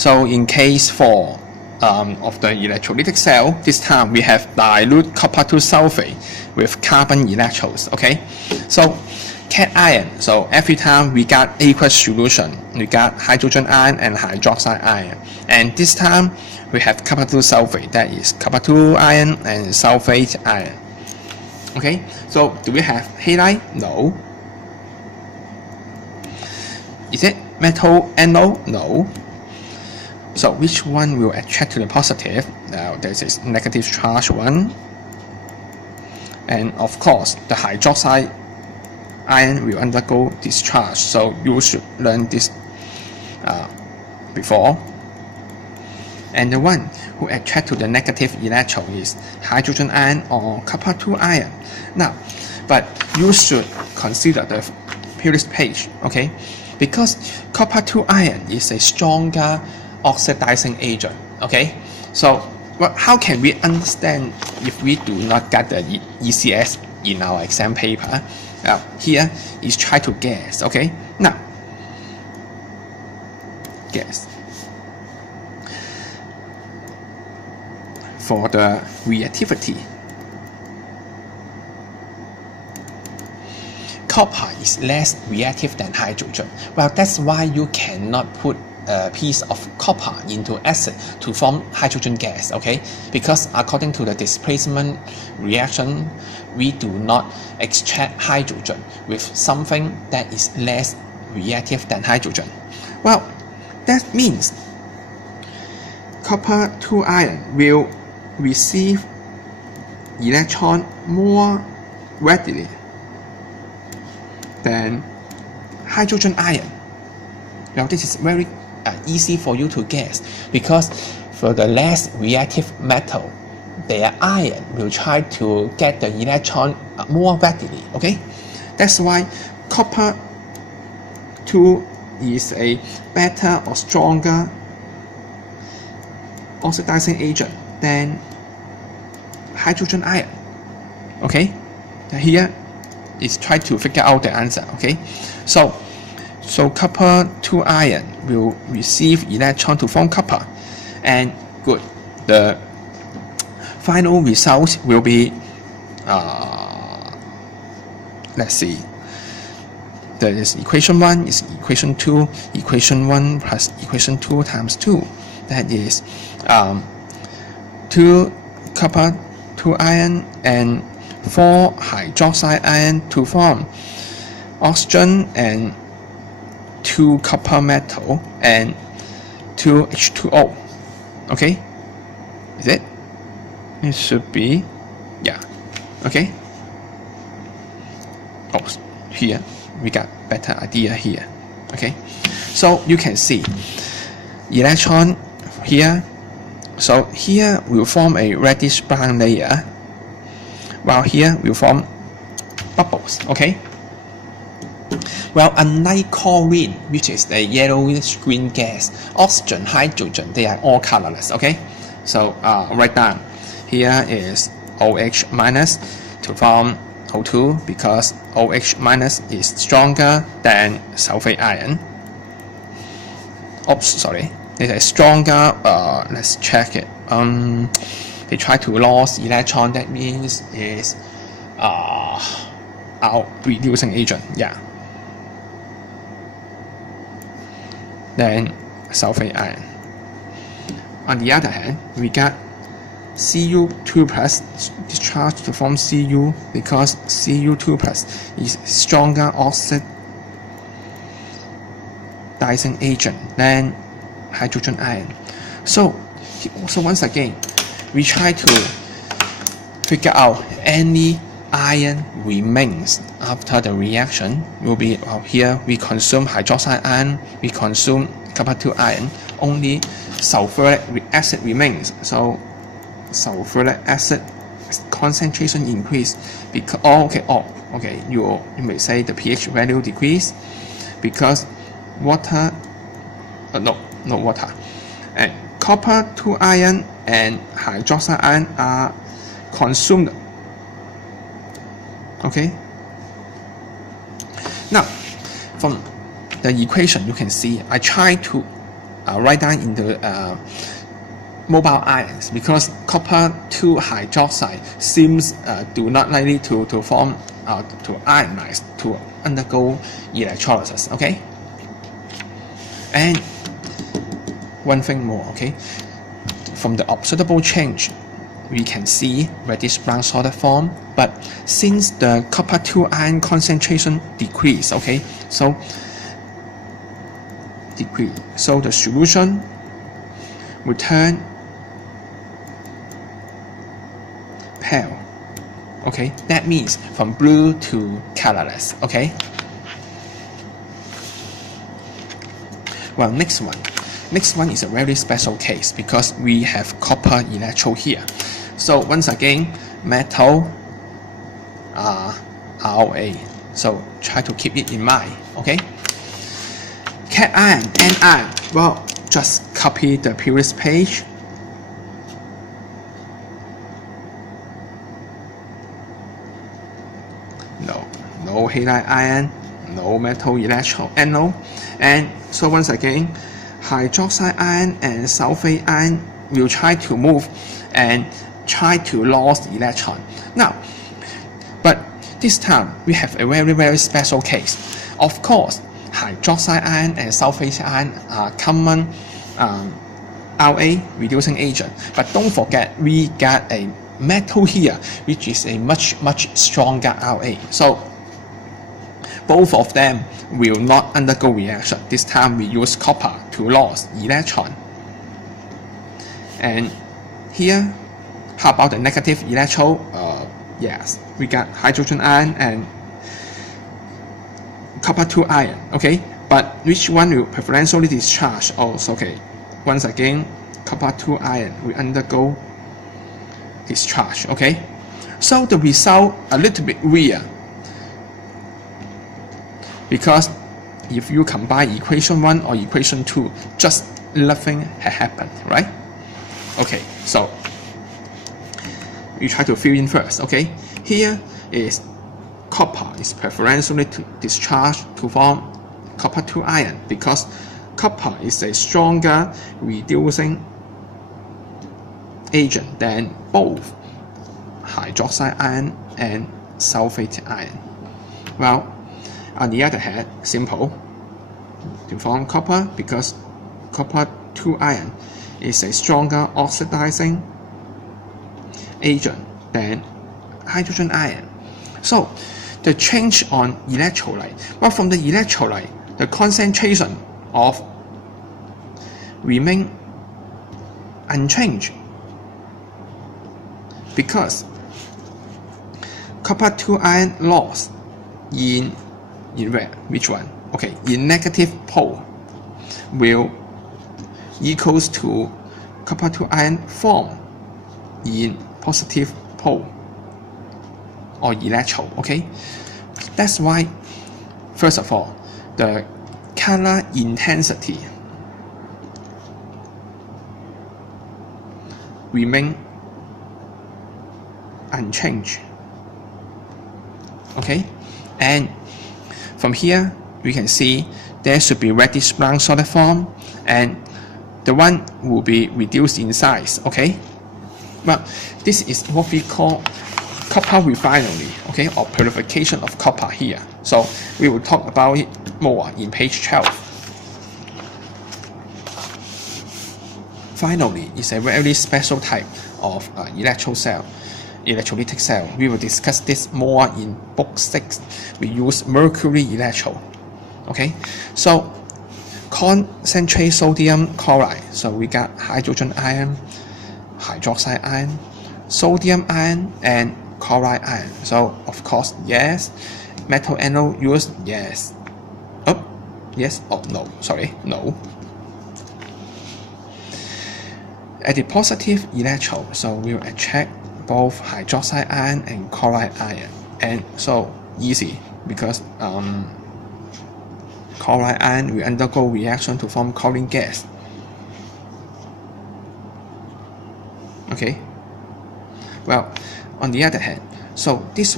So in case 4 of the electrolytic cell, this time we have dilute copper 2 sulfate with carbon electrodes. Okay, so cation ion. So every time we got aqueous solution, we got hydrogen ion and hydroxide ion, and this time we have copper 2 sulfate, that is copper 2 ion and sulfate ion. Okay, so do we have halide? No. Is it metal anode? No. So which one will attract to the positive? Now this is negative charge one, and of course the hydroxide ion will undergo discharge. So you should learn this before. And the one who attract to the negative electron is hydrogen ion or copper 2 ion. Now, but you should consider the previous page, okay? Because copper 2 ion is a stronger oxidizing agent, okay? So how can we understand if we do not get the ECS in our exam paper? Here is try to guess, okay? Now, guess. For the reactivity, copper is less reactive than hydrogen. Well, that's why you cannot put a piece of copper into acid to form hydrogen gas, okay? Because according to the displacement reaction, we do not extract hydrogen with something that is less reactive than hydrogen. Well, that means copper 2 ion will receive electron more readily than hydrogen ion. Now this is very easy for you to guess, because for the less reactive metal, their ion will try to get the electron more readily, okay? That's why copper 2 is a better or stronger oxidizing agent than hydrogen ion, okay? Here is try to figure out the answer, okay? So copper 2 ion will receive electron to form copper, and good. The final result will be, let's see. There is equation 1 is equation 2, equation 1 plus equation 2 times 2. That is 2 copper 2 ion and 4 hydroxide ion to form oxygen and 2 copper metal and 2 H2O. Okay? Is it? It should be, yeah. Okay? Oh, here we got better idea here. Okay? So you can see electron here. So here will form a reddish brown layer, while here will form bubbles. Okay? Well, unlike chlorine, which is the yellowish green gas, oxygen, hydrogen, they are all colorless. Okay? So write down. Here is OH minus to form O2, because OH minus is stronger than sulfate ion. Oops, sorry. It is stronger. Let's check it. They try to lose electron. That means is our reducing agent. Yeah. Then sulfate ion. On the other hand, we got Cu2 plus discharged to form Cu, because Cu2 plus is stronger oxidizing agent than hydrogen ion. So once again, we try to figure out any ion remains after the reaction. Will be, well, here we consume hydroxide ion, we consume copper 2 ion, only sulfuric acid remains. So sulfuric acid concentration increase because you may say the pH value decrease because water, not water, and copper 2 ion and hydroxide ion are consumed. Okay. Now, from the equation you can see, I try to write down into mobile ions because copper 2 hydroxide seems do not likely to form to ionize to undergo electrolysis. Okay, and one thing more. Okay, from the observable change we can see reddish brown solid form, but since the copper 2 ion concentration decrease, okay, so the solution will turn pale. Okay, that means from blue to colorless. Okay, well, next one is a very special case because we have copper electrode here. So once again, metal Ra. So try to keep it in mind. Okay, cation, Ni. Well, just copy the previous page. No halide ion, no metal electrode, NO. And so once again, hydroxide ion and sulfate ion will try to move and try to lose electron. Now, but this time we have a very special case. Of course, hydroxide ion and sulfate ion are common Ra reducing agent, but don't forget we got a metal here which is a much stronger Ra. So both of them will not undergo reaction. This time we use copper to lose electron. And here, how about the negative electrode? Yes, we got hydrogen ion and copper 2 ion. Okay, but which one will preferentially discharge? Also, okay, once again, copper 2 ion will undergo discharge. Okay, so the result a little bit weird because if you combine equation 1 or equation 2, just nothing had happened, right? Okay, so we try to fill in first. Okay, here is copper is preferentially to discharge to form copper 2 ion because copper is a stronger reducing agent than both hydroxide ion and sulfate ion. Well, on the other hand, simple to form copper because copper 2 ion is a stronger oxidizing agent than hydrogen ion. So the change on electrolyte, well, from the electrolyte, the concentration of remain unchanged because copper 2 ion loss in red, which one? Okay, in negative pole will equals to copper 2 ion form in positive pole or electrode. Okay, that's why first of all the color intensity remain unchanged. Okay, and from here we can see there should be reddish brown solid form and the one will be reduced in size. Okay, well, this is what we call copper refinery, okay, or purification of copper here. So we will talk about it more in page 12. Finally, it's a very special type of electrolytic cell. We will discuss this more in book 6. We use mercury electrode. Okay, so concentrate sodium chloride. So we got hydrogen ion, hydroxide ion, sodium ion, and chloride ion. So of course, yes. Metal anode used, yes. Oh, yes. Oh no, sorry, no. At the positive electrode, so we'll attract both hydroxide ion and chloride ion, and so easy because chloride ion will undergo reaction to form chlorine gas. Okay. Well, on the other hand, so this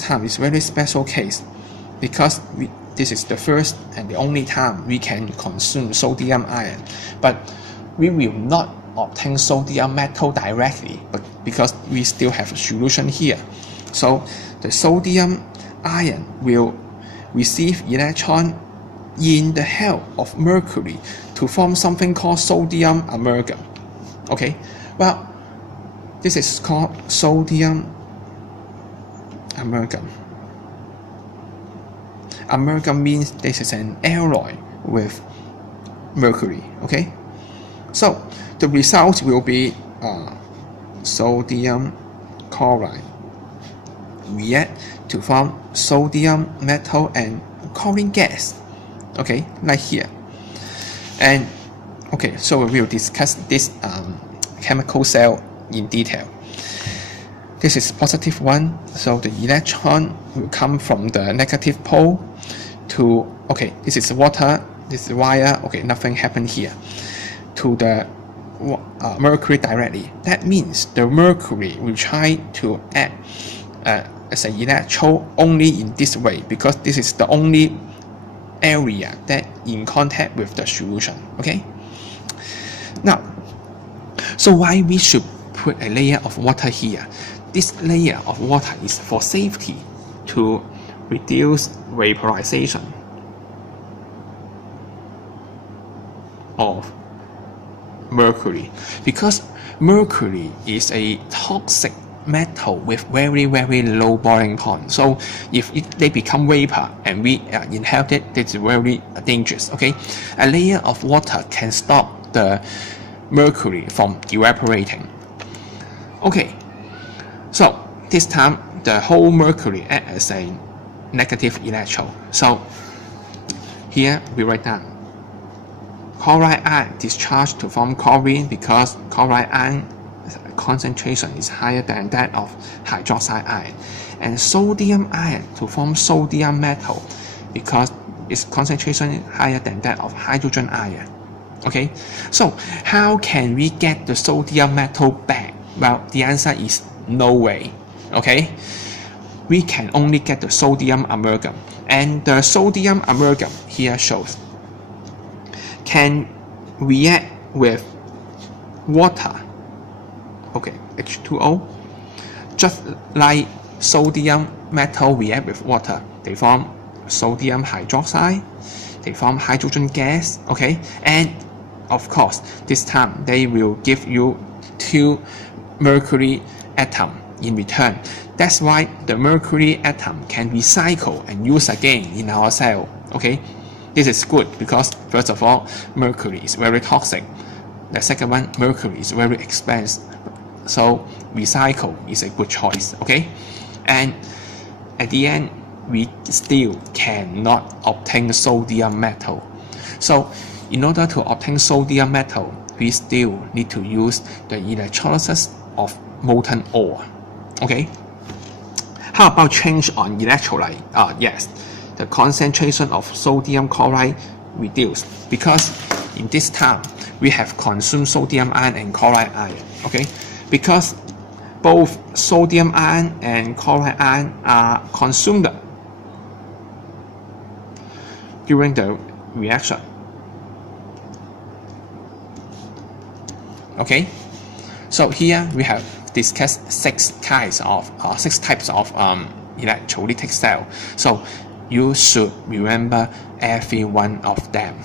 time is very special case because this is the first and the only time we can consume sodium ion, but we will not obtain sodium metal directly, but because we still have a solution here. So the sodium ion will receive electron in the help of mercury to form something called sodium amalgam. Okay, well, this is called sodium amalgam. Amalgam means this is an alloy with mercury. Okay, so the result will be sodium chloride react to form sodium metal and chlorine gas. Okay, like here. And okay, so we will discuss this chemical cell in detail. This is positive one, so the electron will come from the negative pole to, okay, this is water, this is wire, okay, nothing happened here, to the mercury directly. That means the mercury will try to act as an electrode only in this way, because this is the only area that in contact with the solution. Okay, now, so why we should put a layer of water here? This layer of water is for safety, to reduce vaporization of mercury, because mercury is a toxic metal with very low boiling point. So if they become vapor and we inhale it, it's very dangerous. Okay, a layer of water can stop the mercury from evaporating. Okay, so this time the whole mercury acts as a negative electrode. So here we write down chloride ion discharged to form chlorine, because chloride ion concentration is higher than that of hydroxide ion, and sodium ion to form sodium metal, because its concentration is higher than that of hydrogen ion. Okay, so how can we get the sodium metal back? Well, the answer is no way. Okay, we can only get the sodium amalgam, and the sodium amalgam here shows can react with water, okay, H2O, just like sodium metal react with water. They form sodium hydroxide, they form hydrogen gas, okay, and of course this time they will give you 2 mercury atom in return. That's why the mercury atom can recycle and use again in our cell. Okay, this is good because first of all, mercury is very toxic. The second one, mercury is very expensive, so recycle is a good choice. Okay, and at the end we still cannot obtain sodium metal. So in order to obtain sodium metal, we still need to use the electrolysis of molten ore. Okay, how about change on electrolyte? Yes, the concentration of sodium chloride reduced, because in this time we have consumed sodium ion and chloride ion. Okay, because both sodium ion and chloride ion are consumed during the reaction. Okay, so here we have discussed 6 types of electrolytic cell. So you should remember every one of them.